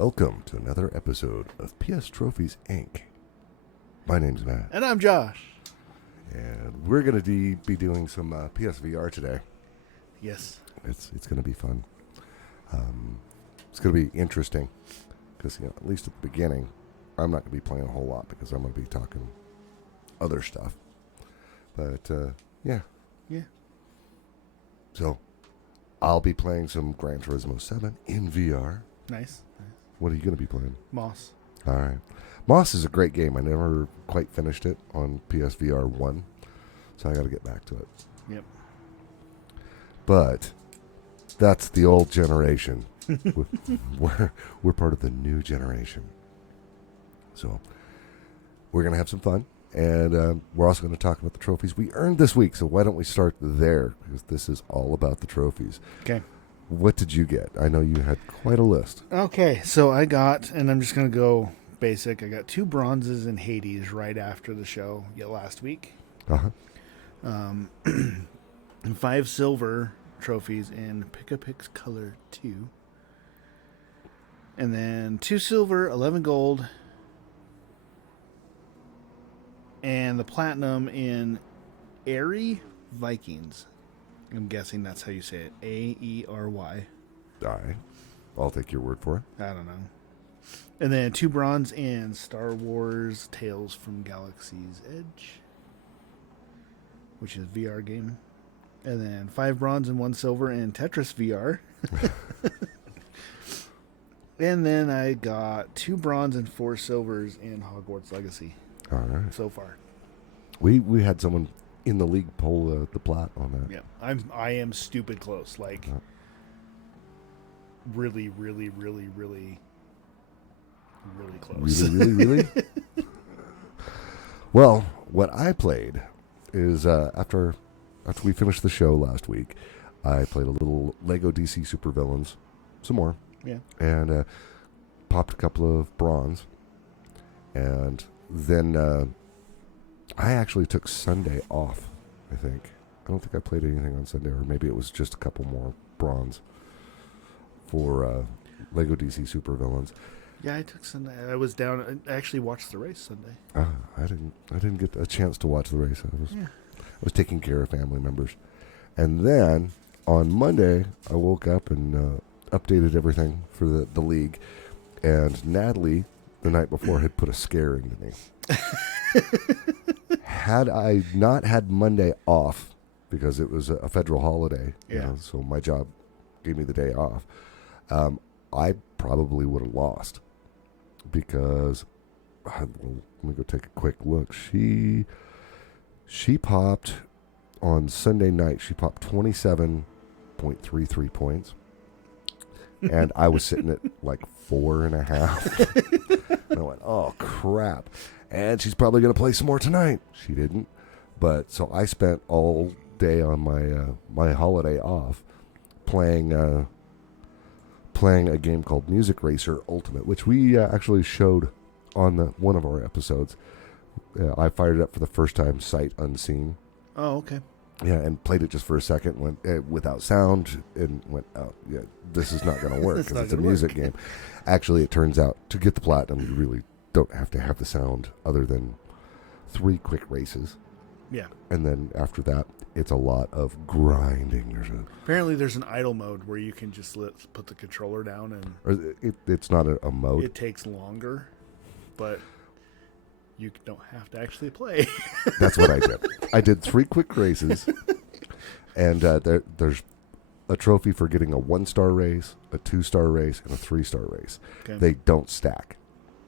Welcome to another episode of PS Trophies Inc. My name's Matt, And I'm Josh. and we're going to be doing some PSVR today. Yes. It's going to be fun. It's going to be interesting because at least at the beginning, I'm not going to be playing a whole lot because I'm going to be talking other stuff. But yeah. So I'll be playing some Gran Turismo 7 in VR. Nice. What are you going to be playing? Moss. All right. Moss is a great game. I never quite finished it on PSVR 1, so I got to get back to it. Yep. But that's the old generation. we're part of the new generation. So we're going to have some fun, and we're also going to talk about the trophies we earned this week. So why don't we start there, because this is all about the trophies. Okay. What did you get? I know you had quite a list. Okay, so I got, and I'm just going to go basic, I got 2 bronzes in Hades right after the show last week. Uh-huh. And 5 silver trophies in Pick-a-Pix Color 2. And then 2 silver, 11 gold, and the platinum in Airy Vikings. I'm guessing that's how you say it. Aery. All right. I'll take your word for it. I don't know. And then 2 bronze in Star Wars Tales from Galaxy's Edge, which is a VR game. And then 5 bronze and 1 silver in Tetris VR. And then I got 2 bronze and 4 silvers in Hogwarts Legacy. All right. So far. We had someone in the league pull the plat on that. Yeah, I am stupid close. Like, really close. Really? Well, what I played is after we finished the show last week, I played a little Lego DC Supervillains, some more. Yeah. And popped a couple of bronze. And then I actually took Sunday off, I think. I don't think I played anything on Sunday, or maybe it was just a couple more bronze for Lego DC Supervillains. Yeah, I took Sunday. I was down. I actually watched the race Sunday. I didn't get a chance to watch the race. I was taking care of family members. And then on Monday, I woke up and updated everything for the league. And Natalie, the night before, had put a scare into me. Had I not had Monday off, because it was a federal holiday, so my job gave me the day off, I probably would have lost. Because, let me go take a quick look. She popped, on Sunday night, she popped 27.33 points. And I was sitting at like 4.5. And I went, oh, crap. And she's probably going to play some more tonight. She didn't. But so I spent all day on my holiday off playing a game called Music Racer Ultimate, which we actually showed on one of our episodes. I fired it up for the first time, sight unseen. Oh, okay. Yeah, and played it just for a second, went without sound, and went, oh, yeah, this is not going to work because it's a music game. Actually, it turns out to get the platinum, you really don't have to have the sound other than 3 quick races. Yeah. And then after that, it's a lot of grinding. Apparently, there's an idle mode where you can just put the controller down and... Or it's not a mode. It takes longer, but you don't have to actually play. That's what I did. I did 3 quick races, and there's a trophy for getting a 1-star race, a 2-star race, and a 3-star race. Okay. They don't stack.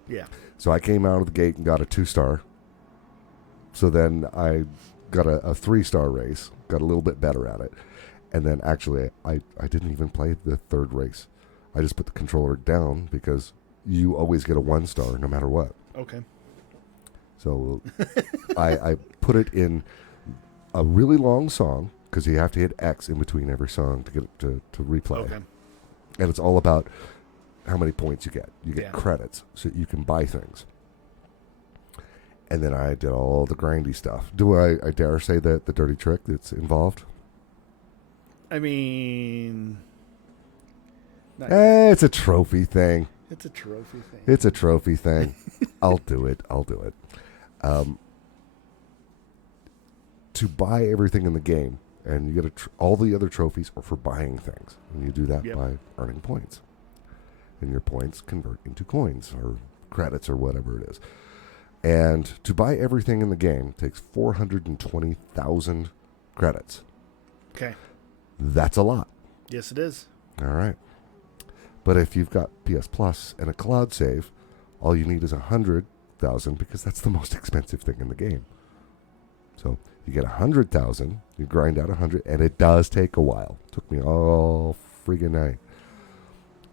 Yeah. So I came out of the gate and got a 2-star. So then I got a 3-star race, got a little bit better at it. And then actually I didn't even play the 3rd race. I just put the controller down because you always get a 1-star no matter what. Okay. So I put it in a really long song because you have to hit X in between every song to get it to replay. Okay. And it's all about how many points you get. You get Yeah. credits so you can buy things. And then I did all the grindy stuff. Do I dare say that the dirty trick that's involved? I mean, not yet. It's a trophy thing. It's a trophy thing. It's a trophy thing. I'll do it. To buy everything in the game, and you get all the other trophies are for buying things, and you do that by earning points, and your points convert into coins or credits or whatever it is. And to buy everything in the game takes 420,000 credits. Okay. That's a lot. Yes, it is. All right. But if you've got PS Plus and a cloud save, all you need is 100,000 because that's the most expensive thing in the game. So you get 100,000, you grind out 100, and it does take a while. It took me all friggin' night.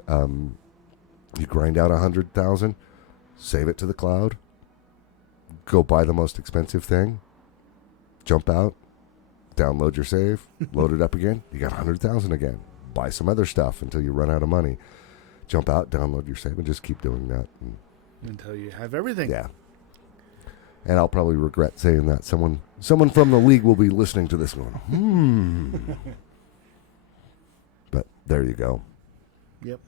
You grind out 100,000, save it to the cloud, go buy the most expensive thing, jump out, download your save, load it up again, you got 100,000 again. Buy some other stuff until you run out of money. Jump out, download your save, and just keep doing that. Until you have everything. Yeah. And I'll probably regret saying that. Someone from the league will be listening to this going, But there you go. Yep.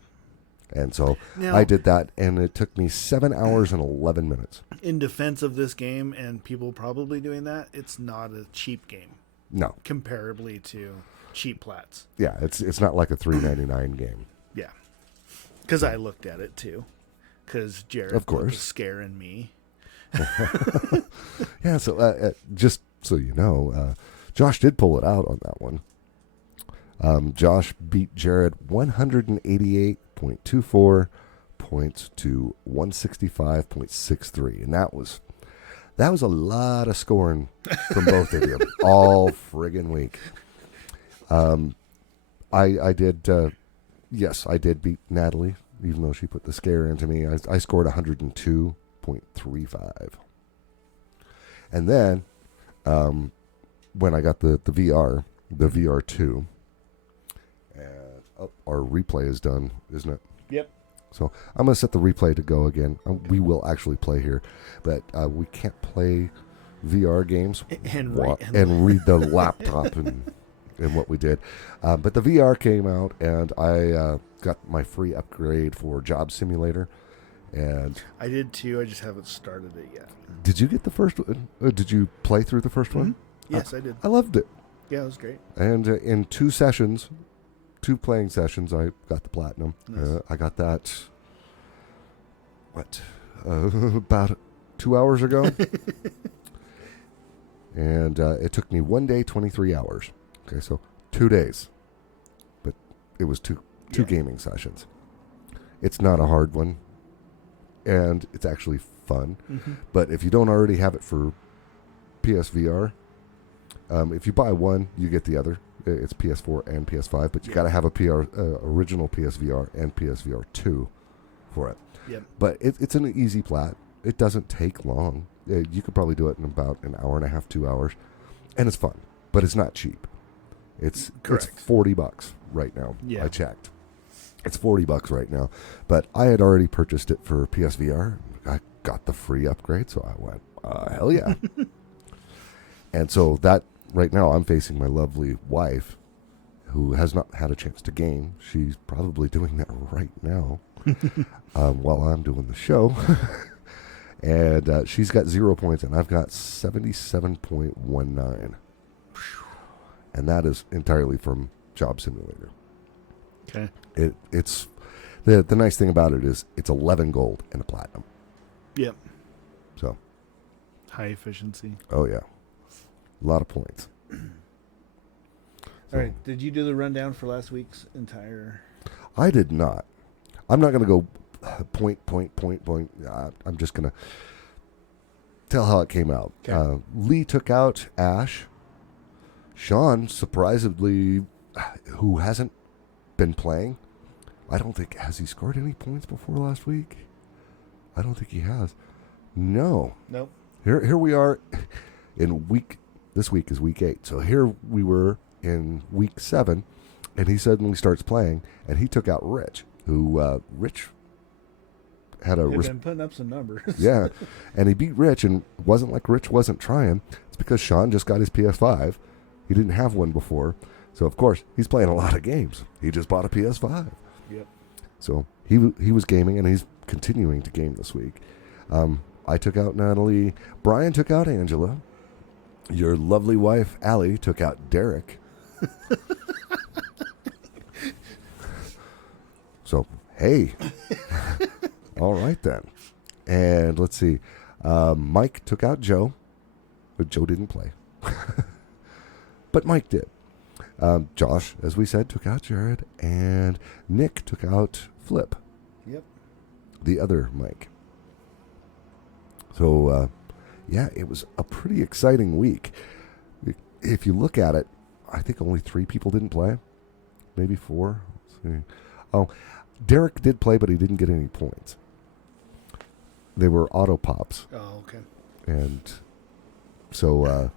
And so now, I did that, and it took me 7 hours and 11 minutes. In defense of this game, and people probably doing that, it's not a cheap game. No. Comparably to cheap plats. Yeah, it's not like a $3.99 game. Yeah. Because I looked at it, too. Because Jared Of course. was scaring me. Yeah, so just so you know, Josh did pull it out on that one. Josh beat Jared 188.24 points to 165.63, and that was a lot of scoring from both of you all friggin' week. I did beat Natalie, even though she put the scare into me. I scored 102.35, and then when I got the VR, the VR2. Our replay is done, isn't it? Yep. So I'm going to set the replay to go again. We will actually play here, but we can't play VR games and read the laptop and what we did. But the VR came out, and I got my free upgrade for Job Simulator. And I did too. I just haven't started it yet. Did you get the first one? Did you play through the first one? Yes, I did. I loved it. Yeah, it was great. And in 2 playing sessions, I got the platinum. Nice. I got that, about 2 hours ago. And it took me 1 day, 23 hours. Okay, so 2 days. But it was two gaming sessions. It's not a hard one. And it's actually fun. Mm-hmm. But if you don't already have it for PSVR, if you buy one, you get the other. It's PS4 and PS5, but you got to have a original PSVR and PSVR 2 for it. Yep. But it's an easy plat. It doesn't take long. You could probably do it in about an hour and a half, 2 hours, and it's fun. But it's not cheap. It's $40 right now. Yeah. I checked. It's $40 right now. But I had already purchased it for PSVR. I got the free upgrade, so I went, hell yeah. And so that. Right now, I'm facing my lovely wife, who has not had a chance to game. She's probably doing that right now while I'm doing the show. And she's got 0 points, and I've got 77.19. And that is entirely from Job Simulator. Okay. It's the nice thing about it is it's 11 gold and a platinum. Yep. So. High efficiency. Oh, yeah. A lot of points. All right. Did you do the rundown for last week's entire? I did not. I'm not going to go point. I'm just going to tell how it came out. Okay. Lee took out Ash. Sean, surprisingly, who hasn't been playing, I don't think, has he scored any points before last week? I don't think he has. No. Nope. Here we are in this week is week 8. So here we were in week 7, and he suddenly starts playing, and he took out Rich, who Rich had been putting up some numbers. Yeah, and he beat Rich, and it wasn't like Rich wasn't trying. It's because Sean just got his PS5. He didn't have one before, so of course he's playing a lot of games. He just bought a PS5. Yep. So he was gaming, and he's continuing to game this week. I took out Natalie. Brian took out Angela. Your lovely wife, Allie, took out Derek. So, hey. All right, then. And let's see. Mike took out Joe, but Joe didn't play. But Mike did. Josh, as we said, took out Jared. And Nick took out Flip. Yep. The other Mike. So, yeah, it was a pretty exciting week. If you look at it, I think only 3 people didn't play. Maybe 4. Let's see. Oh, Derek did play, but he didn't get any points. They were auto pops. Oh, okay. And so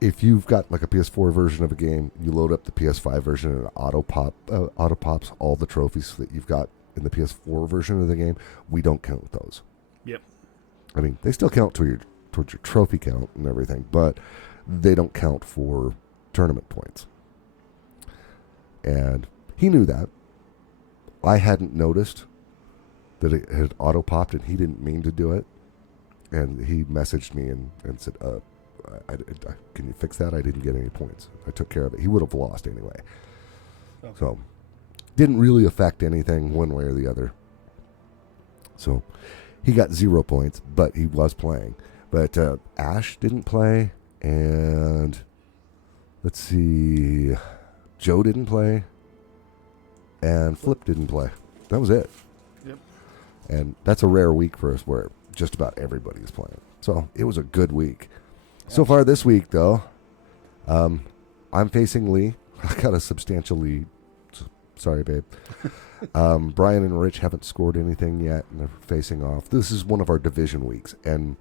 if you've got like a PS4 version of a game, you load up the PS5 version and auto pops all the trophies that you've got in the PS4 version of the game. We don't count those. Yep. I mean, they still count towards your trophy count and everything, but they don't count for tournament points. And he knew that. I hadn't noticed that it had auto popped, and he didn't mean to do it. And he messaged me and said, can you fix that? I didn't get any points. I took care of it. He would have lost anyway. Okay. So, didn't really affect anything one way or the other. So, he got 0 points, but he was playing. But Ash didn't play, and let's see, Joe didn't play, and Flip didn't play. That was it. Yep. And that's a rare week for us where just about everybody is playing. So it was a good week. So far this week, though, I'm facing Lee. I got a substantial lead. Sorry, babe. Brian and Rich haven't scored anything yet, and they're facing off. This is one of our division weeks, and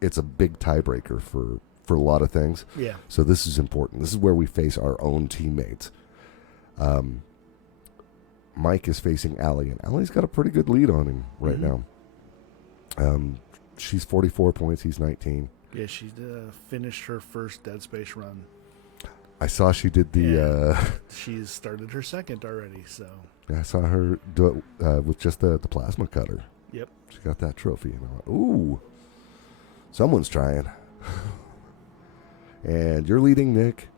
it's a big tiebreaker for a lot of things. Yeah. So this is important. This is where we face our own teammates. Mike is facing Allie, and Allie's got a pretty good lead on him right now. She's 44 points. He's 19. Yeah, she finished her first Dead Space run. I saw she did the... She's started her second already, so... I saw her do it with just the plasma cutter. Yep. She got that trophy. And I went, ooh, someone's trying. And you're leading Nick,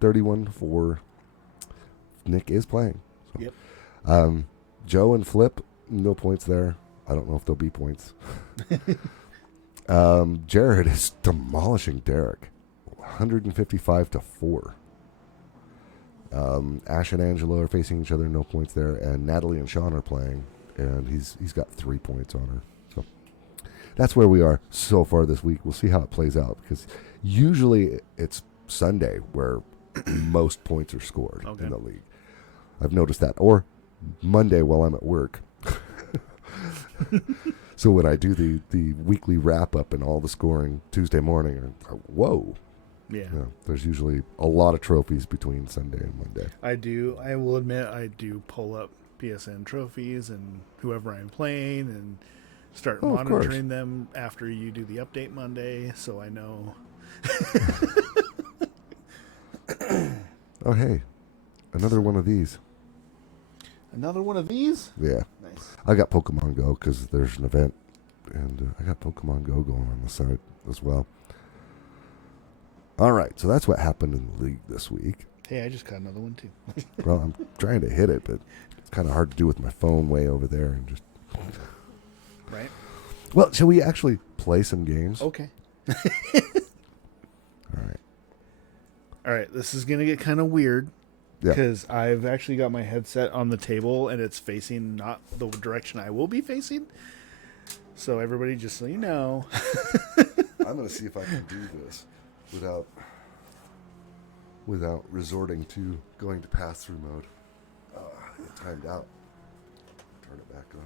31-4. Nick is playing. So. Yep. Joe and Flip, no points there. I don't know if there'll be points. Jared is demolishing Derek, 155-4. Ash and Angela are facing each other, no points there, and Natalie and Sean are playing, and he's got 3 points on her. So that's where we are so far this week. We'll see how it plays out, because usually it's Sunday where most points are scored in the league. I've noticed that, or Monday while I'm at work. So when I do the weekly wrap up and all the scoring Tuesday morning, whoa. Yeah. There's usually a lot of trophies between Sunday and Monday. I will admit, I do pull up PSN trophies and whoever I'm playing and start monitoring them after you do the update Monday, so I know. Oh, hey. Another one of these. Another one of these? Yeah. Nice. I got Pokemon Go because there's an event, and I got Pokemon Go going on the side as well. All right, so that's what happened in the league this week. Hey, I just got another one too. Well, I'm trying to hit it, but it's kind of hard to do with my phone way over there and just. Right. Well, shall we actually play some games? Okay. All right. All right. This is gonna get kind of weird Yeah. because I've actually got my headset on the table and it's facing not the direction I will be facing. So everybody, just so you know. I'm going to see if I can do this without resorting to going to pass-through mode. It timed out. Turn it back on.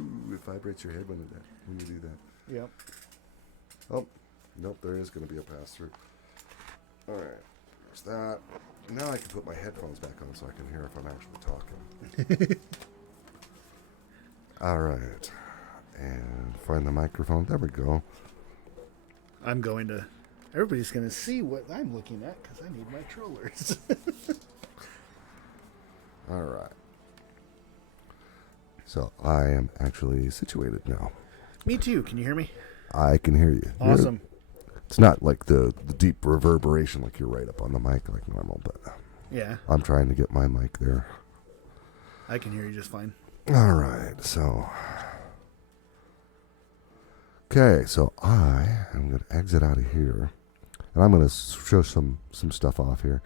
Ooh, it vibrates your head when you do that. Yep. Oh, nope, there is going to be a pass-through. All right, there's that. Now I can put my headphones back on so I can hear if I'm actually talking. All right, and find the microphone. There we go. Everybody's going to see what I'm looking at because I need my trollers. All right. So I am actually situated now. Me too. Can you hear me? I can hear you. Awesome. It's not like the deep reverberation like you're right up on the mic like normal, but Yeah, I'm trying to get my mic there. I can hear you just fine. All right, so. Okay, so I am going to exit out of here, and I'm going to show some stuff off here.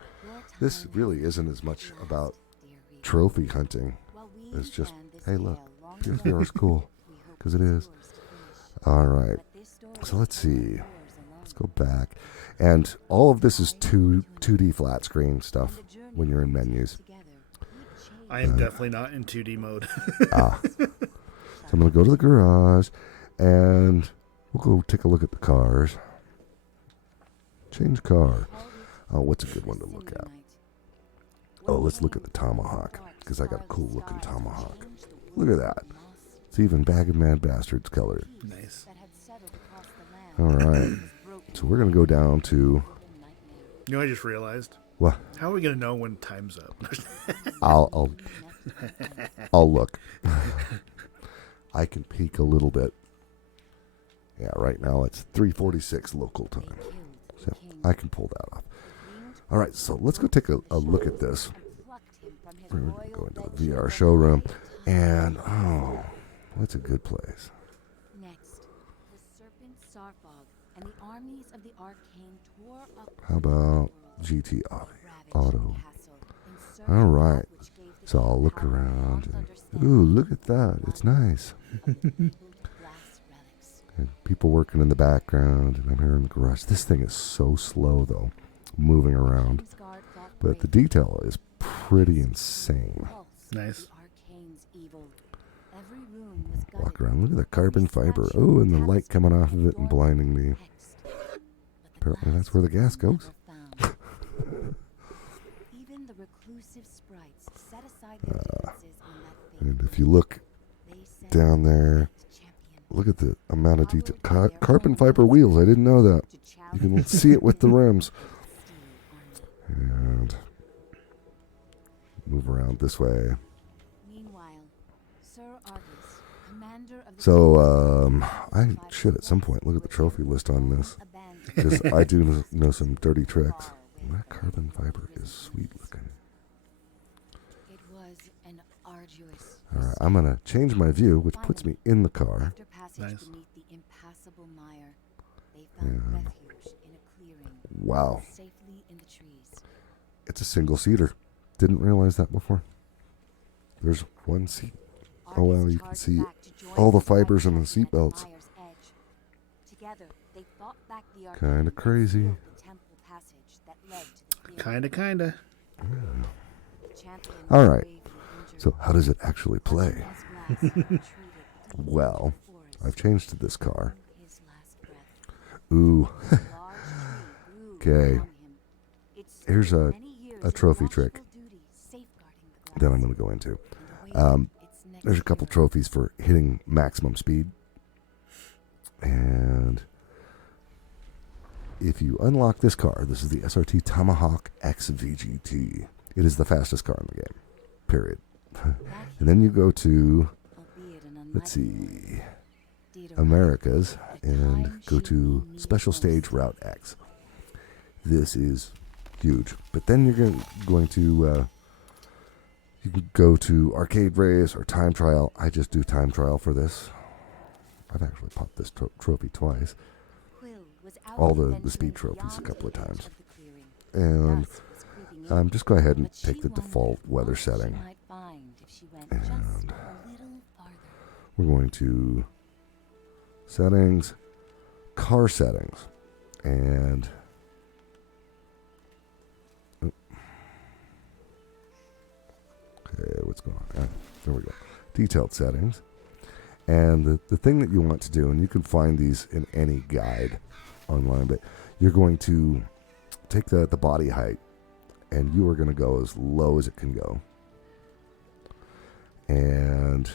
This really isn't as much about trophy hunting as just, hey, look, PSVR is cool, because it is. All right, so let's see. Let's go back. And all of this is 2D flat screen stuff when you're in menus. I am definitely not in 2D mode. So I'm going to go to the garage, and we'll go take a look at the cars. Change car. Oh, what's a good one to look at? Oh, let's look at the Tomahawk, because I got a cool looking Tomahawk. Look at that. It's even Bag of Mad Bastards colored. Nice. All right. So we're going to go down to... You know, I just realized. What? How are we gonna know when time's up? I'll look. I can peek a little bit. Yeah, right now it's 3:46 local time. So I can pull that off. All right, so let's go take a look at this. We're going to go into the VR showroom. And, oh, what's a good place? Next, the serpent Sarfog and the armies of the Arcane tore up. How about GTI Auto? All right. So I'll look around. And, ooh, look at that. It's nice. And people working in the background, and I'm here in the garage. This thing is so slow, though, moving around. But the detail is pretty insane. Nice. Walk around. Look at the carbon fiber. Oh, and the light coming off of it and blinding me. Apparently that's where the gas goes. Even the reclusive sprites set aside their differences on that And if you look down there, look at the amount of detail. Carbon fiber wheels. I didn't know that. You can see it with the rims. And move around this way. Meanwhile, Sir Argus, commander of the So, I should at some point look at the trophy list on this. Because I do know some dirty tricks. That carbon fiber is sweet looking. It was an arduous. Alright, I'm going to change my view, which puts me in the car. After passage Nice. beneath the impassable mire, they found Yeah. refuge in a clearing. Wow. Safely in the trees. It's a single-seater. Didn't realize that before. There's one seat. Oh, wow, Argus you can charged see back to join all the his fibers in the champion seat at belts. Mire's edge. Together, they fought back the Arcane Kinda and crazy. sealed the temple passage that led to the clearing. Kinda. The champion All was right. gravely injured. So how does it actually play? Clutching his glass, retreated to the Well, forest, I've changed to this car. his last breath. Ooh, A large tree grew Okay. around him. It stood Here's for a many years a trophy watchful trick duty, safeguarding the that I'm glass going to go into. and awaiting its next There's a couple healing. trophies for hitting maximum speed. And if you unlock this car, this is the SRT Tomahawk X VGT. It is the fastest car in the game, period. And then you go to, Albeit an let's unlikely see, deed of Americas, The and time go should to be Special most. Stage Route X. This is huge. But then you're going to, you can go to Arcade Race or Time Trial. I just do Time Trial for this. I've actually popped this trophy twice. Quill was All out the venturing speed trophies a beyond couple of the edge times. of the clearing. And Dusk was creeping in, just go ahead and but she take the wondered default weather what she setting. might find if she went just And a little farther. we're going to settings, car settings, and oh. Okay, what's going on? There we go. Detailed settings. And the thing that you want to do, and you can find these in any guide online, but you're going to take the body height, and you are going to go as low as it can go. And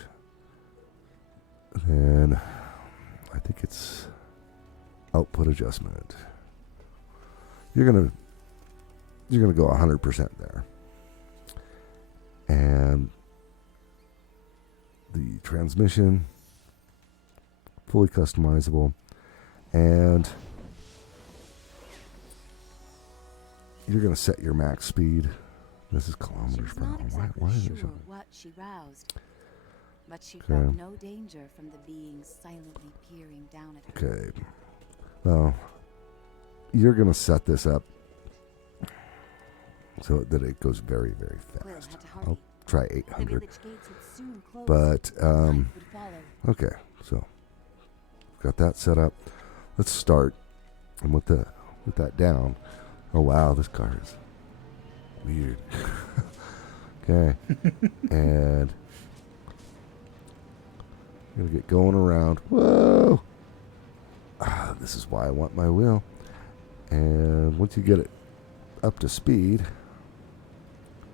then I think it's output adjustment. You're gonna go 100% there. And the transmission, fully customizable, and you're going to set your max speed. This is She kilometers was per hour. not exactly Why is it sure showing? what she roused, but she Okay. felt no danger from the being silently peering down at her. Okay. Well, you're going to set this up so that it goes very, very Quill fast. had to hurry. I'll try The 800. village gates would soon close. But, Night would follow. okay. So, got that set up. Let's start. And with that down. Oh, wow. This car is weird. Okay. And I'm going to get going around. Whoa. This is why I want my wheel. And once you get it up to speed,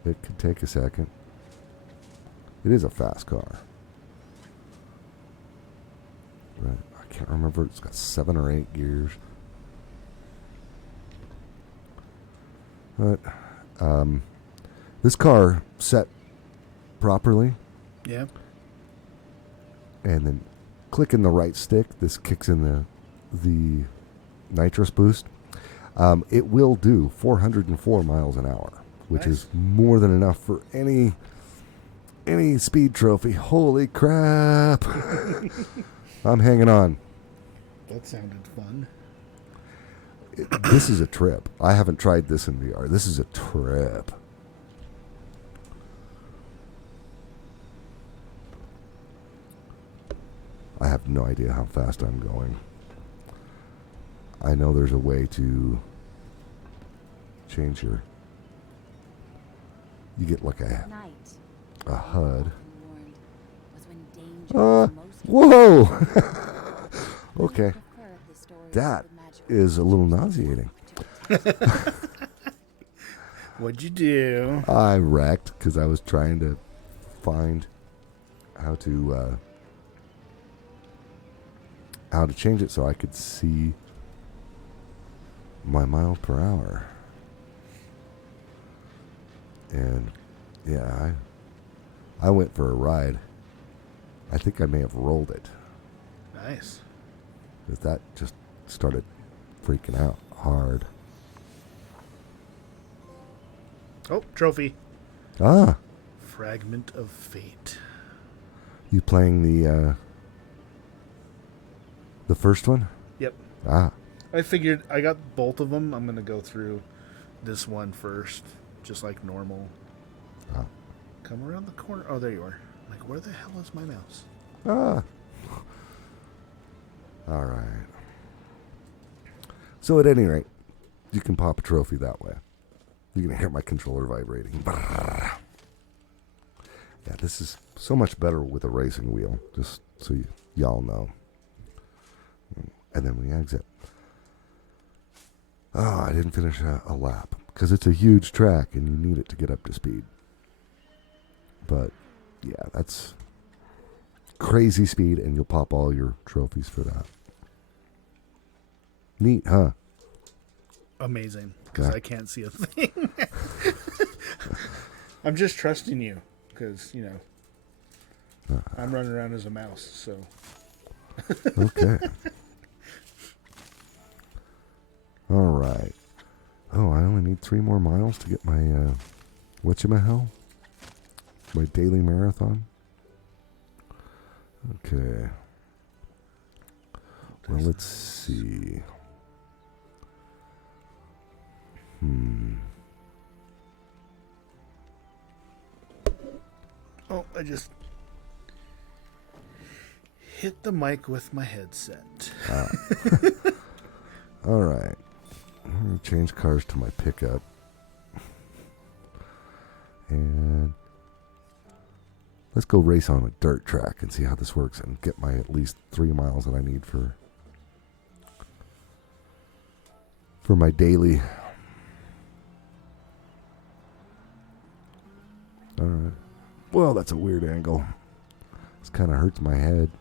it could take a second. It is a fast car. Right. I can't remember. It's got 7 or 8 gears. But this car set properly, Yeah. and then clicking the right stick, this kicks in the nitrous boost. It will do 404 miles an hour, which Nice. is more than enough for any speed trophy. Holy crap! I'm hanging on. That sounded fun. This is a trip. I haven't tried this in VR. This is a trip. I have no idea how fast I'm going. I know there's a way to change your... You get like a Night, HUD. often warned, was when danger Uh, was most Whoa! Women Okay. preferred the stories That of the magical is a little creatures nauseating. to protect. What'd you do? I wrecked because I was trying to find how to change it so I could see my miles per hour. And yeah, I went for a ride. I think I may have rolled it Nice. because that just started freaking out hard. Oh, trophy. Ah, Fragment of Fate. you playing the first one? Yep. Ah, I figured I got both of them. I'm going to go through this one first, just like normal. ah, Come around the corner. Oh, there you are. Like, where the hell is my mouse? ah. All right. So at any rate, you can pop a trophy that way. You can hear my controller vibrating. Yeah, this is so much better with a racing wheel, just so y'all know. And then we exit. Oh, I didn't finish a lap because it's a huge track and you need it to get up to speed. But yeah, that's crazy speed, and you'll pop all your trophies for that. Neat, huh? Amazing. Because Yeah. I can't see a thing. I'm just trusting you. Because, you know, I'm running around as a mouse, so. Okay. All right. Oh, I only need 3 more miles to get my whatchamahell? My daily marathon. Okay. Well, let's see. Oh, I just hit the mic with my headset. All right. I'm going to change cars to my pickup. And let's go race on a dirt track and see how this works and get my at least 3 miles that I need for my daily. All right. Well, that's a weird angle. This kind of hurts my head.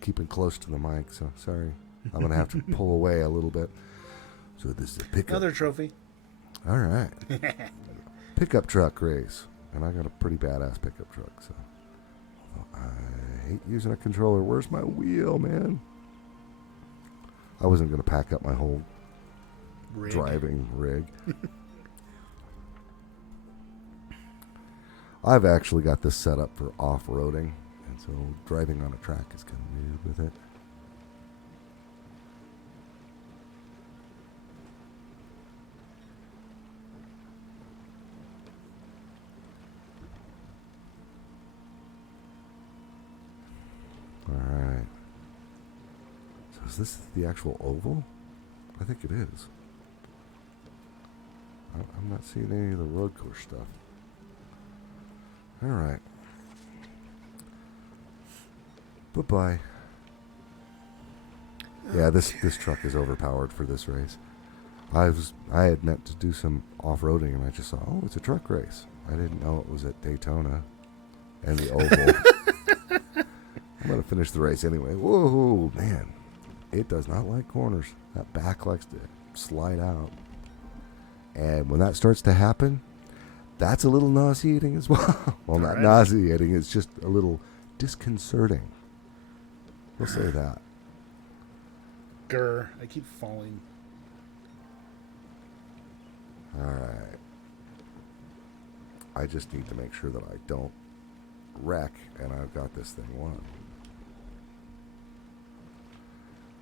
Keeping close to the mic, so sorry. I'm going to have to pull away a little bit. So this is a pickup. Another trophy. All right. Pickup truck race. And I got a pretty badass pickup truck, so I hate using a controller. Where's my wheel, man? I wasn't going to pack up my whole Rig. driving rig. I've actually got this set up for off-roading, and so driving on a track is kind of weird with it. Alright. So is this the actual oval? I think it is. I'm not seeing any of the road course stuff. Alright. Bye-bye. Yeah, this truck is overpowered for this race. I had meant to do some off-roading, and I just saw, oh, it's a truck race. I didn't know it was at Daytona and the oval. I'm going to finish the race anyway. Whoa, man. It does not like corners. That back likes to slide out. And when that starts to happen, that's a little nauseating as well. Well, not Right. nauseating. It's just a little disconcerting. We'll say that. Grr. I keep falling. All right. I just need to make sure that I don't wreck, and I've got this thing won.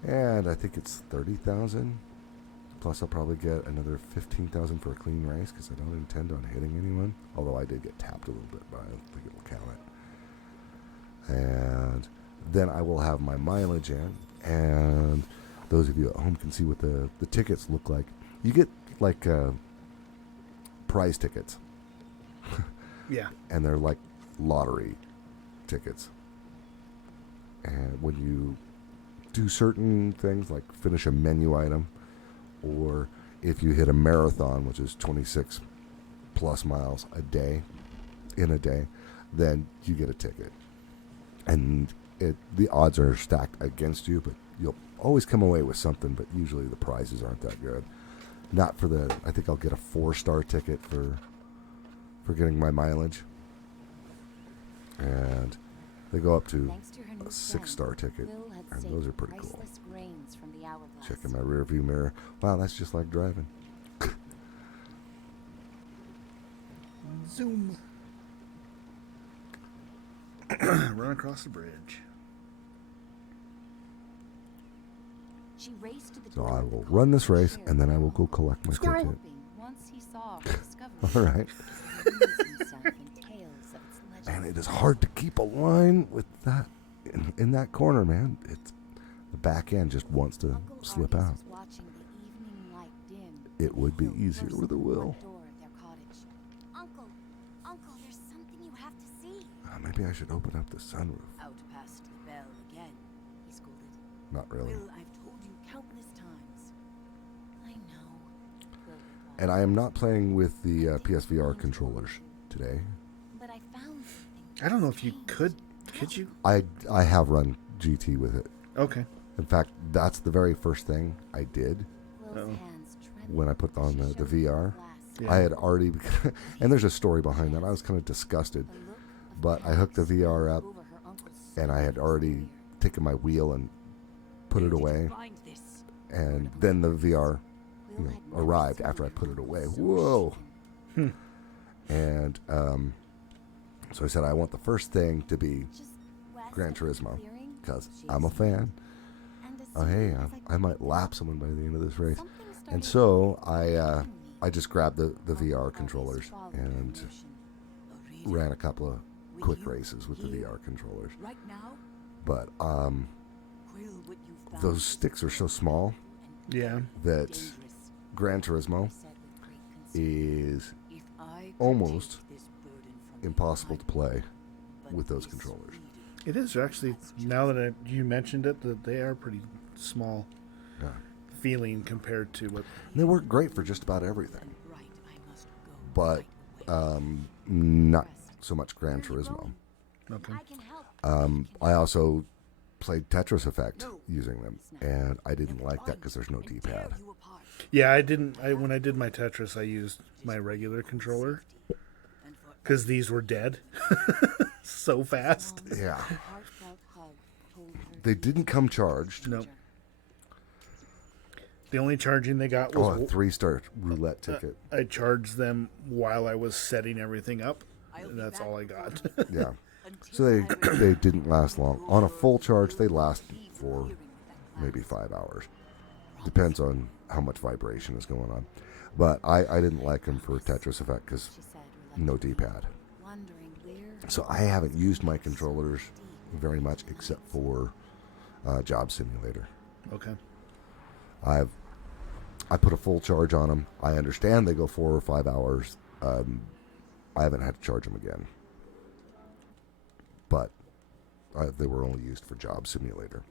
And I think it's 30,000. Plus, I'll probably get another 15,000 for a clean race because I don't intend on hitting anyone. Although I did get tapped a little bit, but I don't think it'll count it. And then I will have my mileage in. And those of you at home can see what the tickets look like. You get like prize tickets. Yeah. And they're like lottery tickets. And when you do certain things like finish a menu item, or if you hit a marathon, which is 26 plus miles a day, in a day, then you get a ticket. And the odds are stacked against you, but you'll always come away with something, but usually the prizes aren't that good. Not for I think I'll get a 4-star ticket for getting my mileage. And they go up to Thanks to her new a 6-star ticket, Will had and saved those are pretty cool. priceless grains from the hourglass. Checking my rear view mirror. Wow, that's just like driving. Zoom. Run across the bridge. She raced to the So door I of the will car run this and race, shared and then I the will go road. collect my Squirrel. ticket. Hoping once he saw her discovery, All right. he would lose himself in tales of its legends. And it is hard to keep a line with that in that corner, man. It's the back end just wants to Uncle slip Artis out. was watching the evening light dim. It would be Will easier burst with a in the will. front door of their cottage. Uncle, there's something you have to see. Maybe I should open up the sunroof. Out past the bell again, he scolded. Not really. Will, I've told you countless times. I know. Will replied. And I am not playing with the PSVR controllers today. But I found something. I don't know if you could. Could you? I have run GT with it. Okay. In fact, that's the very first thing I did Will's Uh-oh. hands trembled when I put on as she the showed VR. the glass. Yeah. I had already, and there's a story behind that. I was kind of disgusted, The look of but I hooked the panic VR up, over her uncle's and I had face already clear. taken my wheel and put it away, and then the VR Will know, had never arrived seen after I her put it uncle away. so Whoa. shaken. and so I said I want the first thing to be Just west Gran of the Turismo, clearing, because she I'm a explained. fan. And as Oh, soon hey, as I might could lap look, someone by the end of this race. something And started so happening. I just grabbed the Uncle VR Artis controllers followed her and motion. ran a couple of quick races with the VR controllers. Right now, But Quill, what you found those is sticks are so small Yeah. that dangerous. Gran Turismo I said with great concern. is If I could almost take this burden from impossible to behind, play but with those this controllers. freedom It is actually. Now that you mentioned it, that they are pretty small Yeah. feeling compared to what. And they work great for just about everything, right, I must go but right away. not so much Gran Turismo. Okay. I can help. I also played Tetris Effect using them, and I didn't like that because there's no And tear D-pad. you apart. Yeah, I didn't. When I did my Tetris, I used my regular controller And for because these were dead. so fast. Yeah. Heartfelt hug told her They didn't come charged. Nope. The only charging they got was Oh, a 3-star roulette ticket. I charged them while I was setting everything up. I'll And be that's back all I got. Yeah. until So they I return. they didn't last long. On a full charge, they last for Hearing with that maybe glass. 5 hours. Depends on how much vibration is going on. But I didn't like them for Tetris Effect because she said no reluctantly, D-pad. wondering where So I haven't used my controllers very much except for Job Simulator. Okay. I put a full charge on them. I understand they go 4 or 5 hours. I haven't had to charge them again. But they were only used for Job Simulator.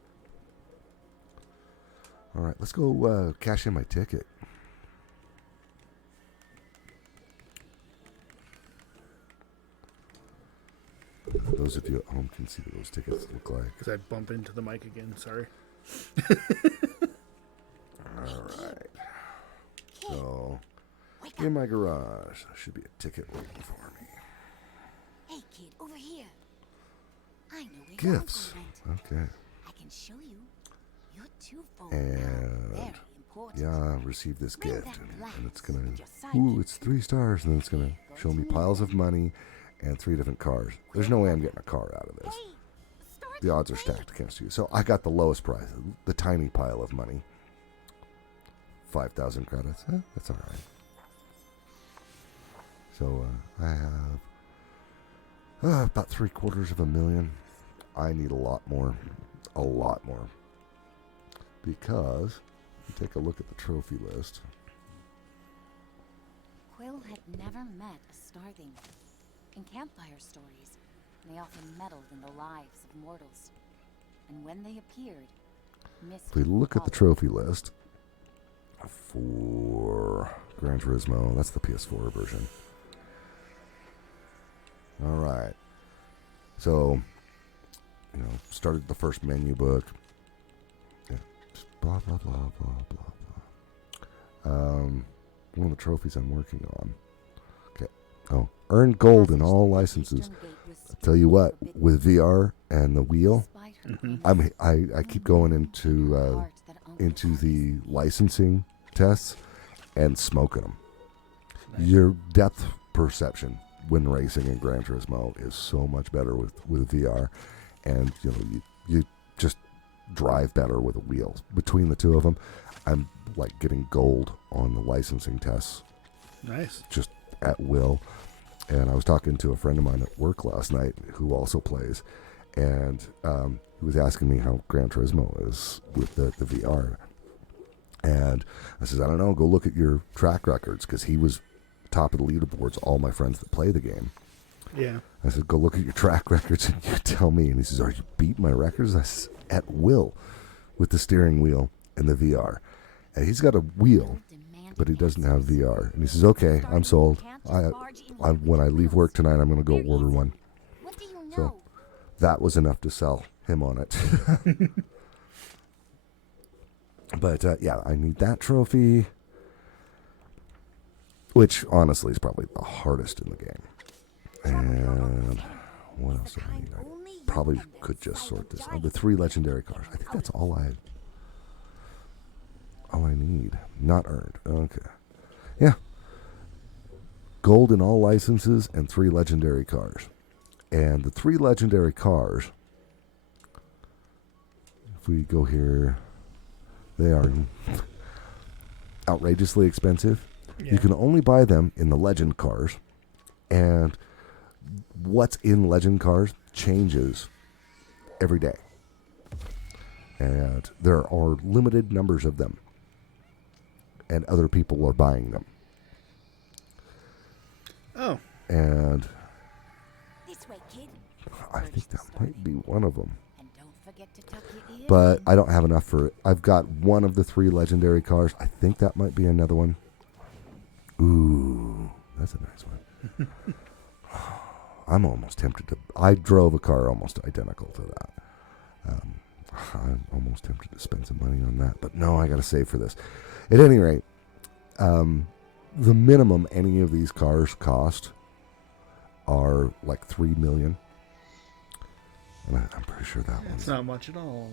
All right, let's go cash in my ticket. Those of you at home can see what those tickets look like. Because I bump into the mic again. Sorry. All right. So, in my garage, there should be a ticket waiting for me. Hey kid, over here. I know where Gifts. your uncle went. Okay. I can show you. Your two phones And, very important. Yeah, I received this Bring gift. that And it's glass going with your to, side ooh, kick. it's 3 stars. And then it's going to show me piles of money and 3 different cars. There's no way I'm getting a car out of this. Hey, start The odds are stacked against you. So I got the lowest price, the tiny pile of money. 5,000 credits. That's all right. So I have about 750,000. I need a lot more. A lot more. Because, if you take a look at the trophy list. Quill had never met a Starthing. In campfire stories, they often meddled in the lives of mortals. And when they appeared, If we look at the trophy list for Gran Turismo, that's the PS4 version. All right. So, started the first menu book. Yeah. Just blah, blah, blah, blah, blah, blah. One of the trophies I'm working on. Okay. Oh, earned gold in all licenses. I'll tell you what, with VR and the wheel, I keep going into the licensing tests and smoking them. Your depth perception when racing in Gran Turismo is so much better with VR, and you just drive better with the wheels. Between the two of them, I'm like getting gold on the licensing tests Nice. just at will. And I was talking to a friend of mine at work last night who also plays, and he was asking me how Gran Turismo is with the VR. And I says, I don't know, go look at your track records, because he was top of the leaderboards, all my friends that play the game. Yeah. I said, go look at your track records and you tell me. And he says, are you beating my records? I says, at will, with the steering wheel and the VR. And he's got a wheel, but he doesn't have VR. And he says, okay, I'm sold. When I leave work tonight, I'm going to go order one. What do you know? So that was enough to sell him on it. But yeah, I need that trophy, which honestly is probably the hardest in the game. And what else do I need? I probably could just sort this. The 3 legendary cars. I think that's all I need. Not earned. Okay. Yeah. Gold in all licenses and 3 legendary cars. And the 3 legendary cars, if we go here, they are outrageously expensive. Yeah. You can only buy them in the legend cars. And what's in legend cars changes every day. And there are limited numbers of them. And other people are buying them. Oh. And This way, kid. I think that might be one of them. And don't forget to tuck your ears But in. I don't have enough for it. I've got one of the 3 legendary cars. I think that might be another one. Ooh, that's a nice one. I'm almost tempted to... I drove a car almost identical to that. I'm almost tempted to spend some money on that. But no, I got to save for this. At any rate, the minimum any of these cars cost are like $3 million. I'm pretty sure that It's one's. not much at all.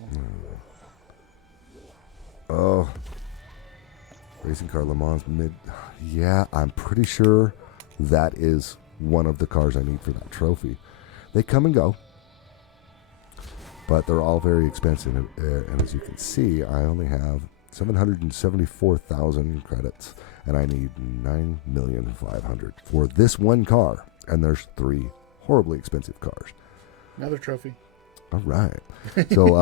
Oh, Racing Car Le Mans mid. Yeah, I'm pretty sure that is one of the cars I need for that trophy. They come and go, but they're all very expensive. And as you can see, I only have 774,000 credits, and I need 9,500,000 for this one car. And there's 3 horribly expensive cars. Another trophy. All right. So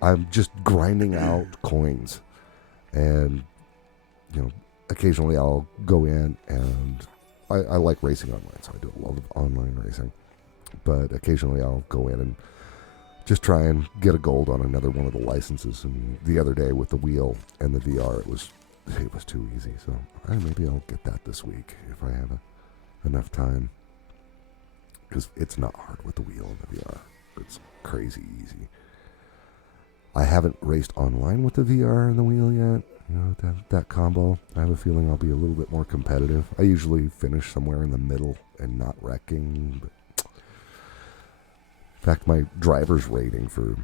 I'm just grinding out coins, and occasionally I'll go in, and I like racing online, so I do a lot of online racing. But occasionally I'll go in and just try and get a gold on another one of the licenses. And the other day with the wheel and the VR, it was too easy. So maybe I'll get that this week if I have enough time, because it's not hard with the wheel and the VR. It's crazy easy. I haven't raced online with the VR and the wheel yet. That combo. I have a feeling I'll be a little bit more competitive. I usually finish somewhere in the middle and not wrecking. But in fact, my driver's rating for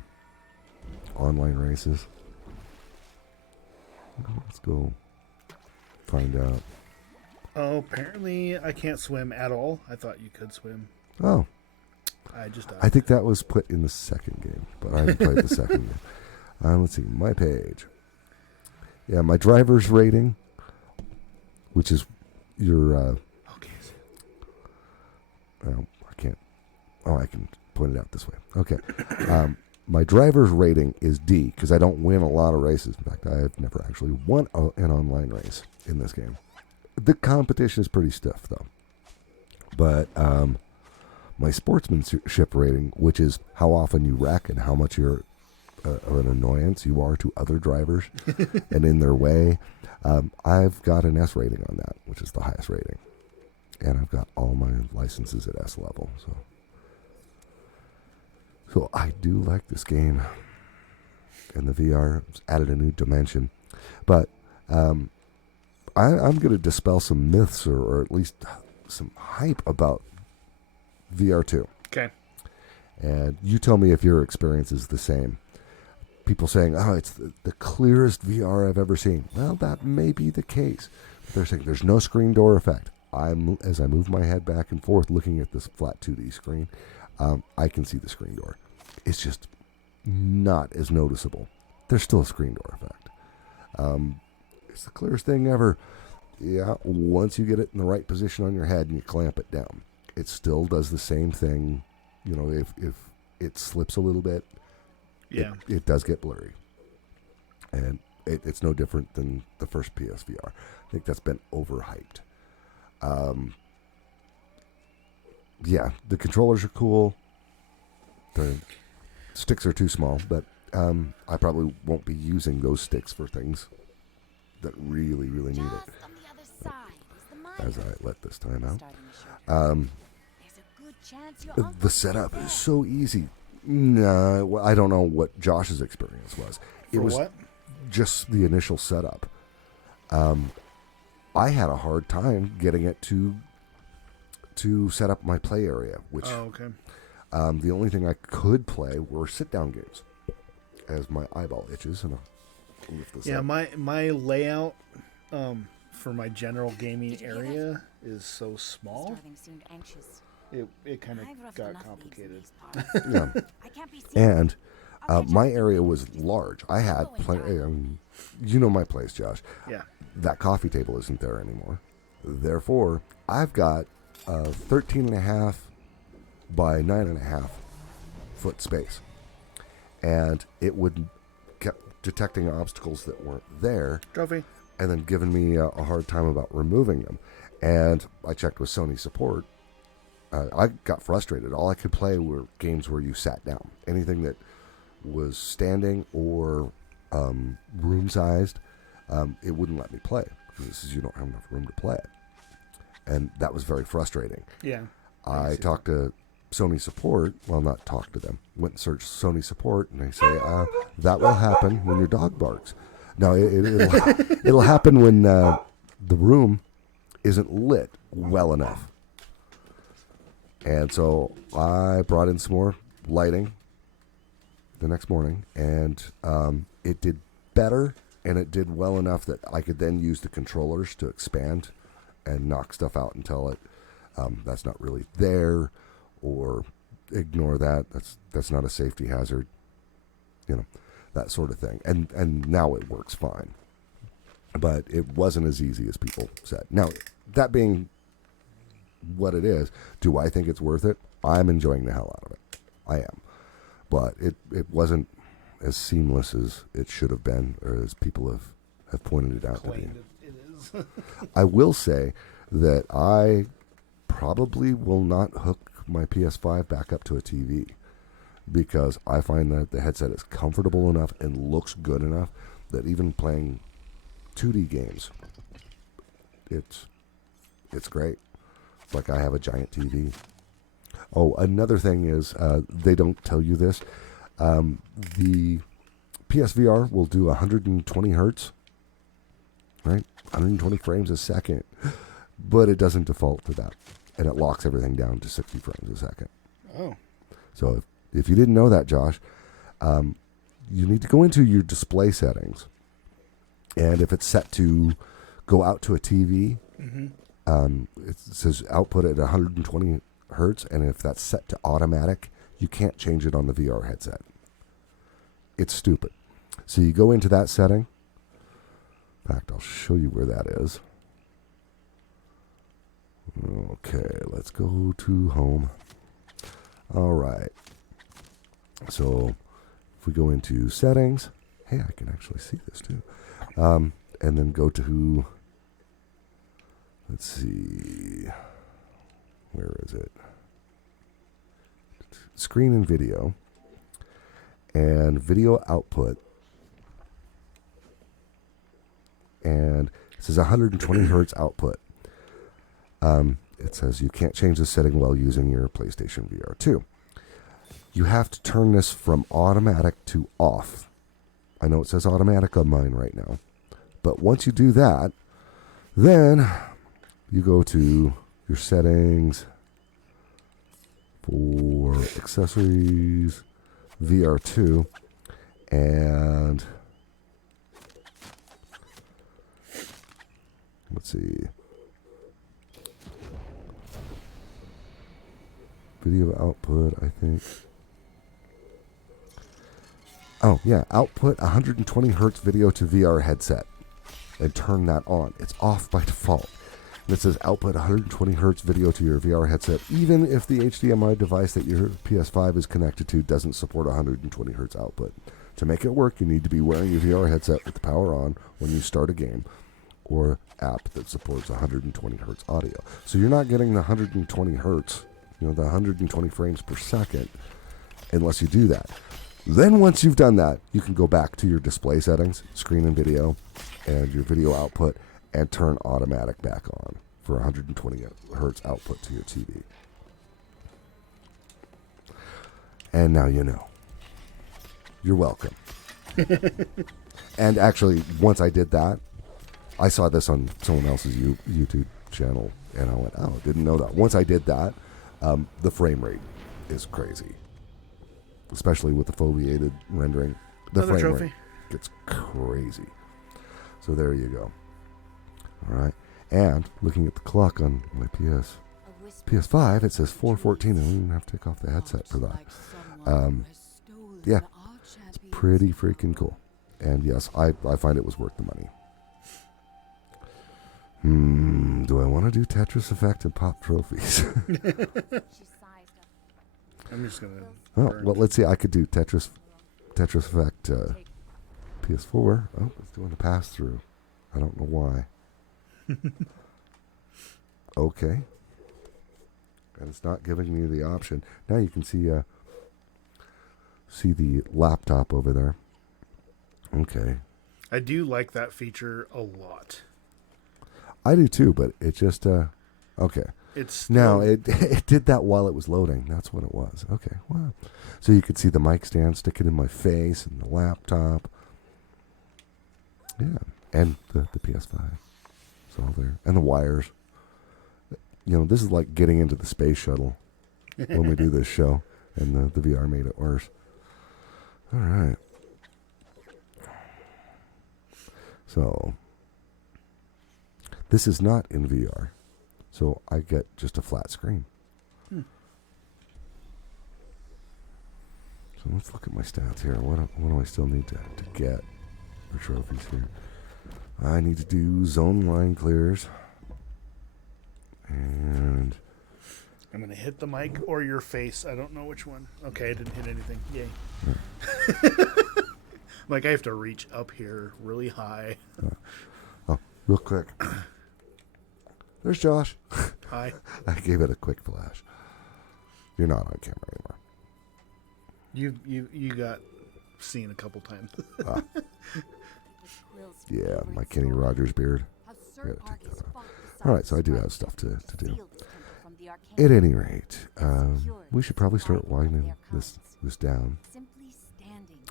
online races. Let's go find out. Oh, apparently I can't swim at all. I thought you could swim. Oh, I think that was put in the second game, but I haven't played the second game. Let's see, my page. Yeah, my driver's rating, which is your... Okay. I can't... Oh, I can point it out this way. Okay. My driver's rating is D, because I don't win a lot of races. In fact, I've never actually won an online race in this game. The competition is pretty stiff, though. But... my sportsmanship rating, which is how often you wreck and how much you're of an annoyance you are to other drivers and in their way, I've got an S rating on that, which is the highest rating. And I've got all my licenses at S level. So I do like this game. And the VR added a new dimension. But I'm going to dispel some myths, or at least some hype about VR2. Okay. And you tell me if your experience is the same. People saying, oh, it's the clearest VR I've ever seen. Well, that may be the case. But they're saying there's no screen door effect. As I move my head back and forth looking at this flat 2D screen, I can see the screen door. It's just not as noticeable. There's still a screen door effect. It's the clearest thing ever. Yeah, once you get it in the right position on your head and you clamp it down. It still does the same thing. If it slips a little bit, yeah, it does get blurry. And it's no different than the first PSVR. I think that's been overhyped. Yeah, the controllers are cool. The sticks are too small, but I probably won't be using those sticks for things that really, really need it. Just on the other side is the mine. As I let this time out. Starting the shortcut. There's a good chance your uncle The setup is so easy. No, well, I don't know what Josh's experience was. It For was what? just the initial setup. I had a hard time getting it to set up my play area, which Oh, okay. the only thing I could play were sit-down games, as my eyeball itches. And I'll lift this Yeah, up. my layout for my general gaming area is so small. Starling seemed anxious. It kind I've of roughed got enough complicated. these in these parts. Yeah. I can't be seen. And I'll catch my up. area was large. I had plenty. You know my place, Josh. Yeah. That coffee table isn't there anymore. Therefore, I've got a 13.5 by 9.5 foot space. And it would kept detecting obstacles that weren't there Trophy. and then giving me a hard time about removing them. And I checked with Sony support. I got frustrated. All I could play were games where you sat down. Anything that was standing or room-sized, it wouldn't let me play. Because you don't have enough room to play it. And that was very frustrating. Yeah. I talked to Sony support. Well, not talked to them. Went and searched Sony support, and they say, that will happen when your dog barks. No, it'll happen when the room isn't lit well enough. And so I brought in some more lighting, the next morning, and it did better, and it did well enough that I could then use the controllers to expand and knock stuff out and tell it that's not really there, or ignore that. That's not a safety hazard. That sort of thing. And now it works fine. But it wasn't as easy as people said. Now, that being what it is, do I think it's worth it? I'm enjoying the hell out of it. I am. But it wasn't as seamless as it should have been, or as people have pointed it out to me. It is. I will say that I probably will not hook my PS5 back up to a TV, because I find that the headset is comfortable enough and looks good enough that even playing 2D games, it's great. It's like I have a giant TV. Oh, another thing is, they don't tell you this. The PSVR will do 120 hertz, right? 120 frames a second, but it doesn't default to that, and it locks everything down to 60 frames a second. Oh. So if you didn't know that, Josh, you need to go into your display settings, and if it's set to go out to a TV, it says output at 120 hertz, and if that's set to automatic, you can't change it on the VR headset. It's stupid. So you go into that setting. In fact, I'll show you where that is. Okay, let's go to home. All right. So if we go into settings, hey, I can actually see this too. And then go to, let's see, where is it? Screen and video, and video output, and it says 120 hertz output. It says you can't change the setting while using your PlayStation VR 2. You have to turn this from automatic to off. I know it says automatic on mine right now, but once you do that, then you go to your settings for accessories, VR2, and let's see, video output, I think. Oh, yeah, output 120 hertz video to VR headset, and turn that on. It's off by default. And it says output 120 hertz video to your VR headset, even if the HDMI device that your PS5 is connected to doesn't support 120 hertz output. To make it work, you need to be wearing your VR headset with the power on when you start a game, or app that supports 120 hertz audio. So you're not getting the 120 hertz, the 120 frames per second, unless you do that. Then once you've done that, you can go back to your display settings, screen and video, and your video output, and turn automatic back on for 120 hertz output to your TV. And now you know. You're welcome. And actually, once I did that, I saw this on someone else's YouTube channel, and I went, oh, didn't know that. Once I did that, the frame rate is crazy. Especially with the foveated rendering. The Another frame trophy. rate gets crazy. So there you go. All right. And looking at the clock on my PS5, it says 4:14, and I don't even have to take off the headset for that. Yeah, it's pretty freaking cool. And yes, I find it was worth the money. Do I want to do Tetris Effect and pop trophies? She sized up. I'm just gonna. Oh, well, let's see. I could do Tetris Effect PS4. Oh, it's doing a pass through. I don't know why. Okay. And it's not giving me the option. Now you can see the laptop over there. Okay. I do like that feature a lot. I do too, but it just okay. It's Now it did that while it was loading. That's what it was. Okay, wow. So you could see the mic stand sticking in my face and the laptop. Yeah, and the PS5. It's all there, and the wires. This is like getting into the space shuttle when we do this show, and the VR made it worse. All right. So, this is not in VR. So, I get just a flat screen. So, let's look at my stats here. What do I still need to get for trophies here? I need to do zone line clears. And I'm going to hit the mic or your face. I don't know which one. Okay, I didn't hit anything. Yay. Like, I have to reach up here really high. real quick. There's Josh. Hi. I gave it a quick flash. You're not on camera anymore. You got seen a couple times. Yeah, my Kenny Rogers beard. I gotta take that off. All right, so I do have stuff to do. At any rate, we should probably start winding this down.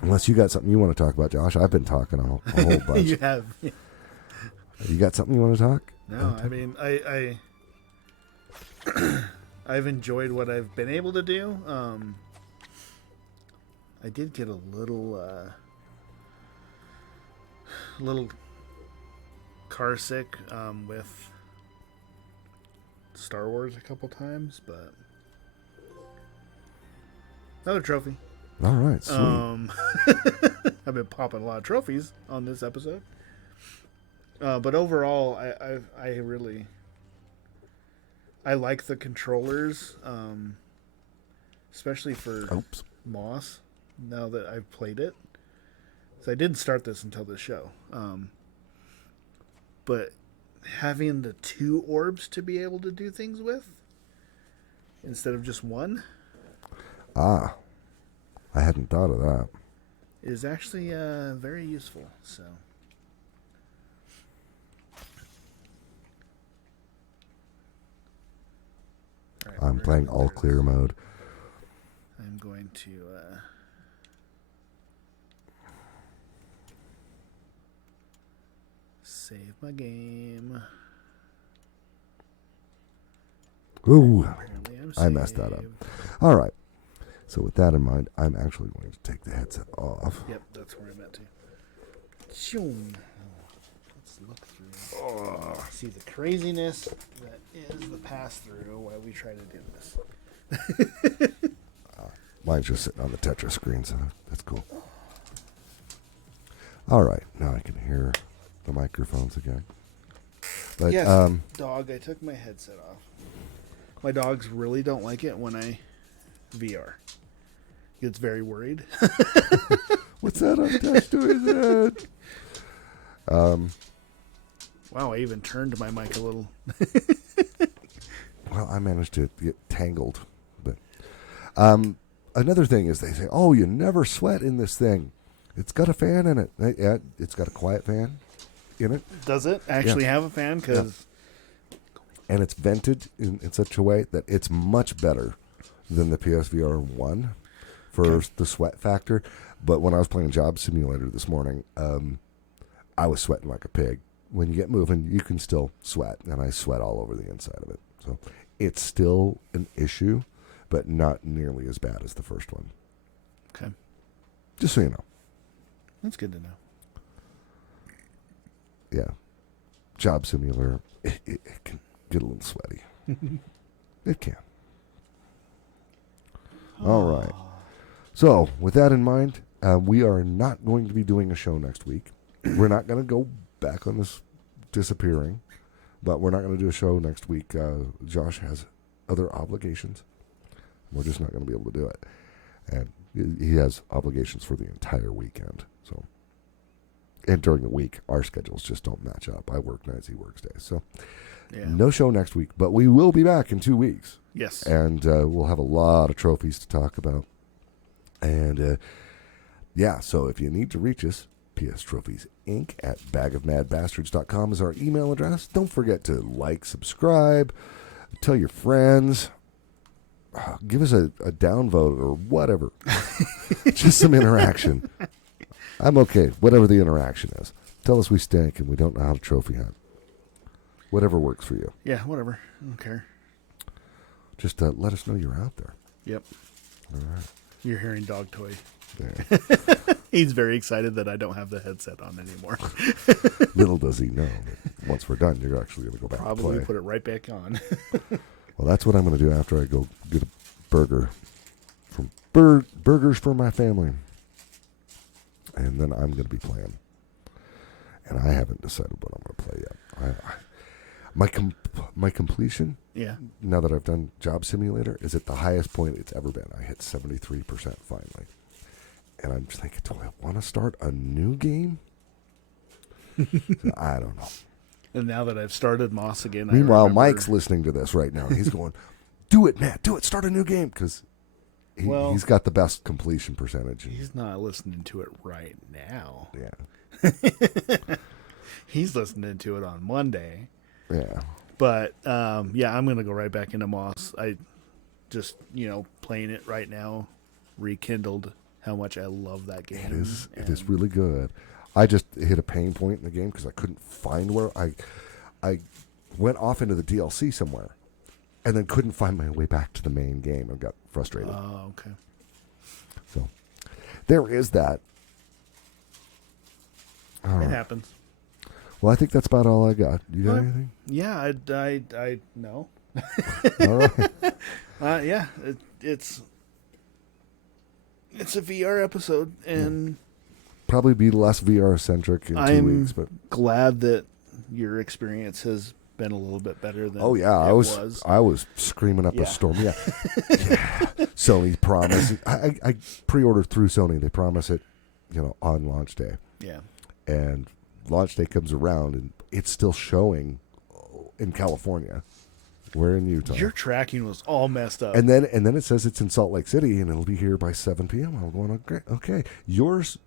Unless you got something you want to talk about, Josh. I've been talking a whole bunch. You have. You got something you want to talk? No, I mean, I I've enjoyed what I've been able to do. I did get a little car sick with Star Wars a couple times, but another trophy. All right, sweet. I've been popping a lot of trophies on this episode, but overall, I like the controllers, especially for Moss. Now that I've played it, so I didn't start this until this show, but having the 2 orbs to be able to do things with instead of just one. I hadn't thought of that. Is actually very useful. So. Right, I'm playing all clear mode. I'm going to save my game. Ooh, Apparently I'm I messed that up. All right. So with that in mind, I'm actually going to take the headset off. Yep, that's where I'm at too. Shoom. Let's look through. See the craziness that is the pass-through while we try to do this. Mine's just sitting on the Tetris screen, so that's cool. All right, now I can hear the microphones again. But Yes, dog, I took my headset off. My dogs really don't like it when I VR. He gets very worried. what's that attached to his head? Wow, I even turned my mic a little. Well, I managed to get tangled. But another thing is they say, oh, you never sweat in this thing. It's got a fan in it. Yeah, it's got a quiet fan in it. Does it actually have a fan? Because And it's vented in such a way that it's much better than the PSVR 1 for the sweat factor. But when I was playing Job Simulator this morning, I was sweating like a pig. When you get moving, you can still sweat, and I sweat all over the inside of it. So it's still an issue, but not nearly as bad as the first one. Okay. Just so you know. That's good to know. Yeah. Job Simulator, it can get a little sweaty. It can. All right. So, with that in mind, we are not going to be doing a show next week. We're not going to go back on this disappearing, but we're not going to do a show next week. Josh has other obligations. We're just not going to be able to do it. And he has obligations for the entire weekend. So, and during the week, our schedules just don't match up. I work nights, he works days. So, no show next week, but we will be back in 2 weeks. Yes. And we'll have a lot of trophies to talk about. And, so if you need to reach us, PS Trophies Inc. at bagofmadbastards.com is our email address. Don't forget to like, subscribe, tell your friends, give us a downvote or whatever. Just some interaction. I'm okay, whatever the interaction is. Tell us we stink and we don't know how to trophy hunt. Whatever works for you. Yeah, whatever. I don't care. Just let us know you're out there. Yep. All right. You're hearing dog toy. Yeah. He's very excited that I don't have the headset on anymore. Little does he know that once we're done, you're actually going to go back Probably and play. put it right back on. Well, that's what I'm going to do after I go get a burger from Burgers for My Family. And then I'm going to be playing. And I haven't decided what I'm going to play yet. My completion, Yeah. now that I've done Job Simulator, is at the highest point it's ever been. I hit 73% finally. And I'm just thinking, do I want to start a new game? I don't know. And now that I've started Moss again, Meanwhile, I remember, Mike's listening to this right now. And he's going, do it, Matt. Do it. Start a new game. Because Well- he's got the best completion percentage. He's not listening to it right now. Yeah. He's listening to it on Monday. Yeah. But yeah, I'm gonna go right back into Moss. I just playing it right now, rekindled how much I love that game. It is really good. I just hit a pain point in the game because I couldn't find where I went off into the DLC somewhere, and then couldn't find my way back to the main game and got frustrated. Oh, okay. So there is that. All It right. happens. Well, I think that's about all I got. You got Well, anything? Yeah, I no. All right. Yeah, it's a VR episode, and Probably be less VR centric in 2 I'm weeks, but glad that your experience has been a little bit better than oh yeah, it I was screaming up Yeah. a storm. Yeah. Yeah. Sony promised. I pre-ordered through Sony. They promise it, on launch day, Yeah. and launch day comes around and it's still showing in California. We're in Utah. Your tracking was all messed up. And then it says it's in Salt Lake City and it'll be here by 7 p.m. I'm going, okay. Yours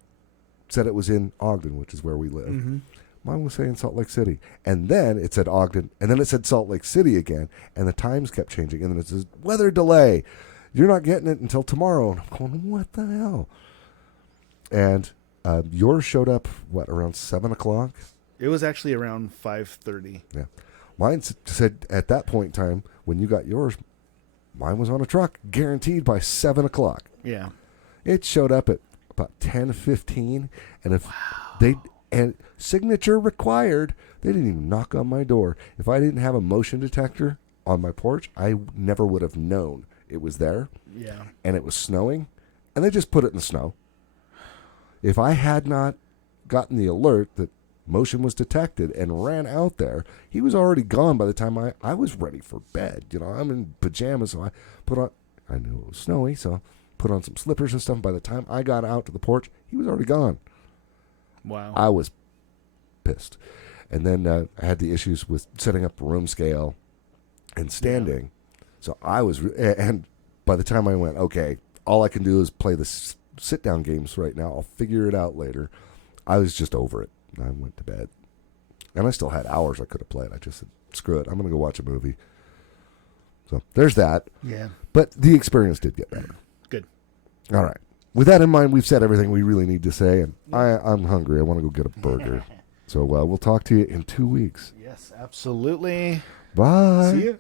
said it was in Ogden, which is where we live. Mm-hmm. Mine was saying Salt Lake City. And then it said Ogden, and then it said Salt Lake City again, and the times kept changing. And then it says, weather delay. You're not getting it until tomorrow. And I'm going, what the hell? And yours showed up, around 7 o'clock? It was actually around 5:30. Yeah. Mine said at that point in time, when you got yours, mine was on a truck, guaranteed by 7 o'clock. Yeah. It showed up at about 10:15, and and signature required, they didn't even knock on my door. If I didn't have a motion detector on my porch, I never would have known it was there, Yeah. and it was snowing, and they just put it in the snow. If I had not gotten the alert that motion was detected and ran out there, he was already gone by the time I was ready for bed. I'm in pajamas, so I knew it was snowy, so put on some slippers and stuff. By the time I got out to the porch, he was already gone. Wow. I was pissed. And then I had the issues with setting up room scale and standing. So I was, and by the time I went, okay, all I can do is play the sit-down games right now. I'll figure it out later. I was just over it. I went to bed. And I still had hours I could have played. I just said, screw it. I'm going to go watch a movie. So there's that. Yeah. But the experience did get better. Good. All right. With that in mind, we've said everything we really need to say, and I'm hungry. I want to go get a burger. So we'll talk to you in 2 weeks. Yes, absolutely. Bye. See you.